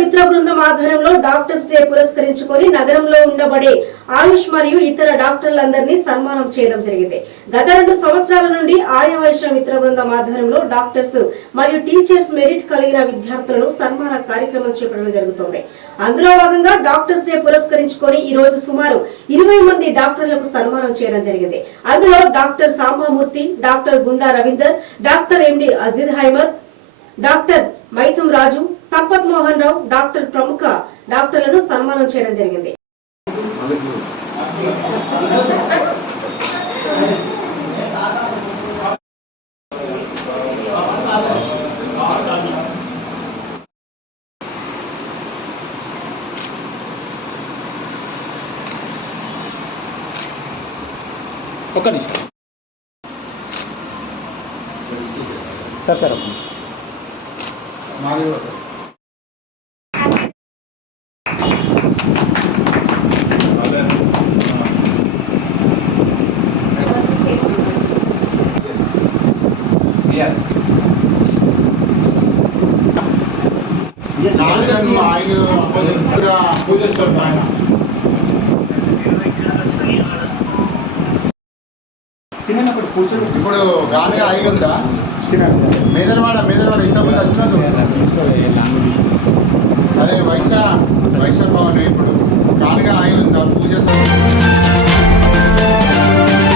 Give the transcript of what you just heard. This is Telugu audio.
మిత్ర బృందం ఆధ్వర్యంలో డాక్టర్స్ డే పురస్కరించుకొని నగరంలో ఉండబడే ఆయుష్ మరియు ఇతర డాక్టర్లందరినీ సన్మానం చేయడం జరిగింది. గత 2 సంవత్సరాల నుండి ఆర్యవైశ్య మిత్ర బృందం ఆధ్వర్యంలో డాక్టర్స్ మరియు టీచర్స్ మెరిట్ కలిగిన విద్యార్థులను సన్మాన కార్యక్రమం చేపట్టడం జరుగుతుంది. అందులో భాగంగా డాక్టర్స్ డే పురస్కరించుకొని ఈ రోజు సుమారు 20 మంది డాక్టర్లకు సన్మానం చేయడం జరిగింది. అందులో doctor Sambamurthy, doctor Gunda Ravinder, doctor MD Ajeed Ahmed, doctor Maitham Raju, Sampath Mohan Rao, doctor ప్రముఖ డాక్టర్లను సన్మానం చేయడం జరిగింది. ఒక్క నిమిషం సార్ సార్ ఒక్క ఇప్పుడు గానే ఆగి ఉందా? మేదర్వాడ